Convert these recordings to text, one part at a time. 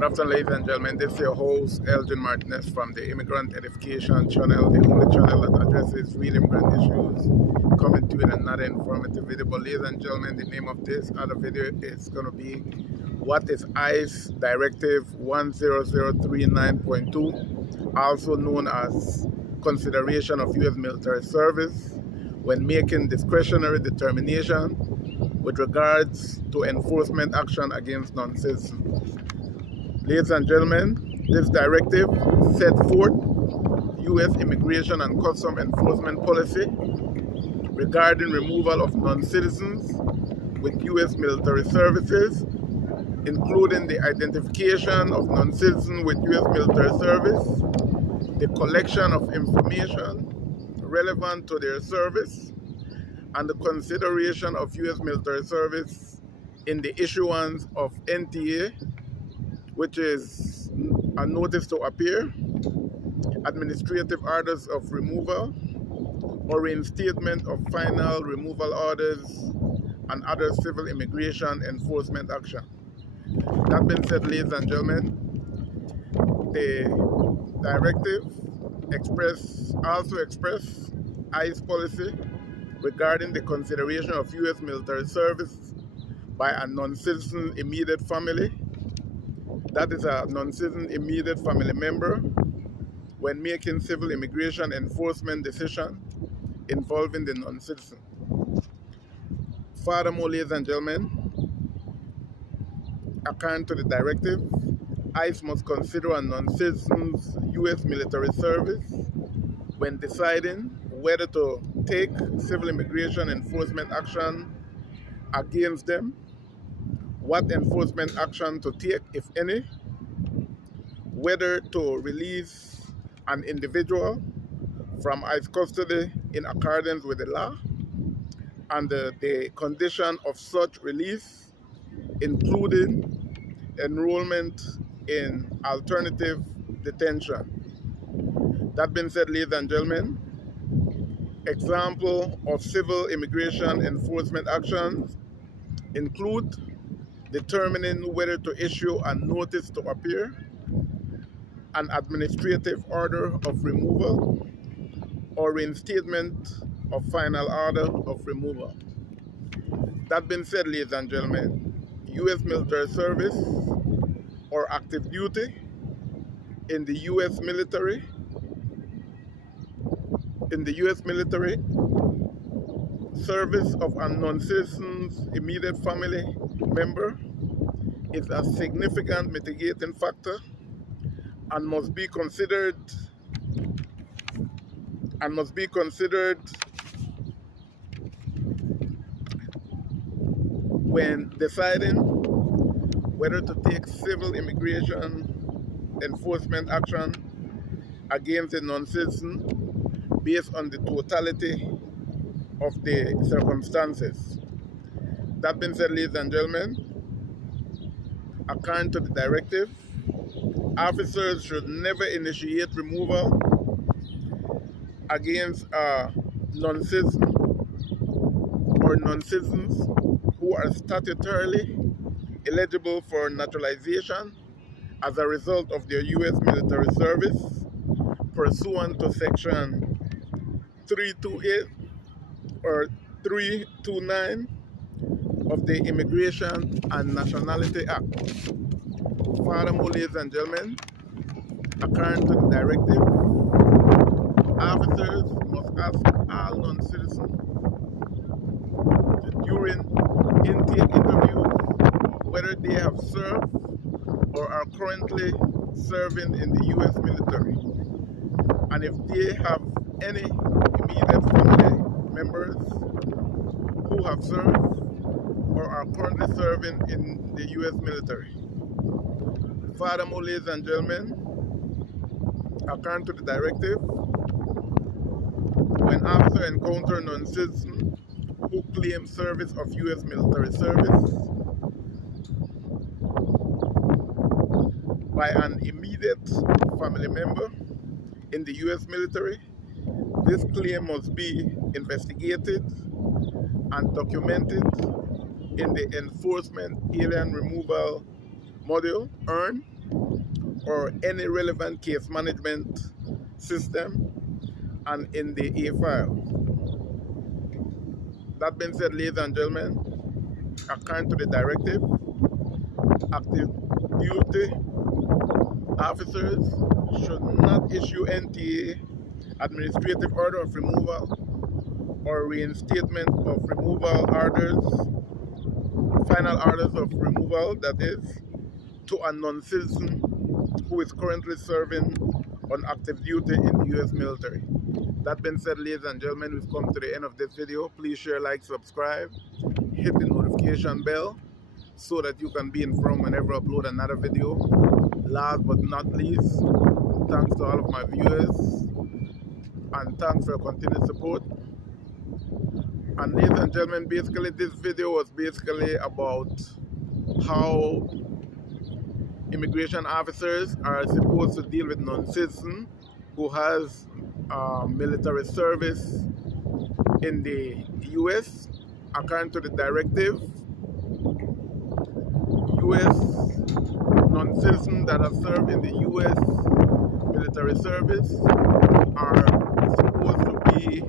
Good afternoon, ladies and gentlemen. This is your host, Elgin Martinez from the Immigrant Edification Channel, the only channel that addresses real immigrant issues, coming to you in another informative video. But ladies and gentlemen, the name of this other video is going to be what is ICE Directive 10039.2, also known as consideration of U.S. military service when making discretionary determination with regards to enforcement action against non-citizens. Ladies and gentlemen, this directive set forth U.S. immigration and custom enforcement policy regarding removal of non-citizens with U.S. military services, including the identification of non-citizens with U.S. military service, the collection of information relevant to their service, and the consideration of U.S. military service in the issuance of NTA, which is a notice to appear, administrative orders of removal, or reinstatement of final removal orders, and other civil immigration enforcement action. That being said, ladies and gentlemen, the directive also express ICE policy regarding the consideration of U.S. military service by a non-citizen immediate family, that is a non-citizen immediate family member, when making civil immigration enforcement decision involving the non-citizen. Furthermore, ladies and gentlemen, according to the directive, ICE must consider a non-citizen's U.S. military service when deciding whether to take civil immigration enforcement action against them, what enforcement action to take, if any, whether to release an individual from ICE custody in accordance with the law, and the condition of such release, including enrollment in alternative detention. That being said, ladies and gentlemen, example of civil immigration enforcement actions include determining whether to issue a notice to appear, an administrative order of removal, or reinstatement of final order of removal. That being said, ladies and gentlemen, U.S. military service or active duty in the U.S. military, service of a non-citizen's immediate family member is a significant mitigating factor and must be considered when deciding whether to take civil immigration enforcement action against a non-citizen based on the totality of the circumstances. That being said, ladies and gentlemen, according to the directive, officers should never initiate removal against a non-citizen or non-citizens who are statutorily eligible for naturalization as a result of their U.S. military service pursuant to Section 328 or 329 of the Immigration and Nationality Act. Furthermore, ladies and gentlemen, according to the directive, officers must ask all non-citizens during intake interviews whether they have served or are currently serving in the U.S. military, and if they have any immediate family members who have served or are currently serving in the U.S. military. Furthermore, ladies and gentlemen, according to the directive, when officers encounter non-citizens who claim service of U.S. military service by an immediate family member in the U.S. military, this claim must be investigated and documented in the Enforcement Alien Removal Module, EARN, or any relevant case management system and in the e-file. That being said, ladies and gentlemen, according to the directive, active duty officers should not issue NTA, administrative order of removal, or reinstatement of removal orders, final orders of removal, that is, to a non-citizen who is currently serving on active duty in the U.S. military. That being said, ladies and gentlemen, we've come to the end of this video. Please share, like, subscribe, hit the notification bell so that you can be informed whenever I upload another video. Last but not least, thanks to all of my viewers and thanks for your continued support. And ladies and gentlemen, basically this video was basically about how immigration officers are supposed to deal with non-citizen who has military service in the U.S. According to the directive, U.S. non-citizens that have served in the U.S. military service are supposed to be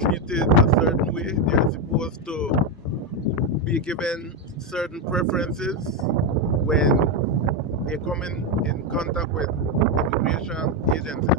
treated a certain way. They are supposed to be given certain preferences when they come in contact with immigration agencies.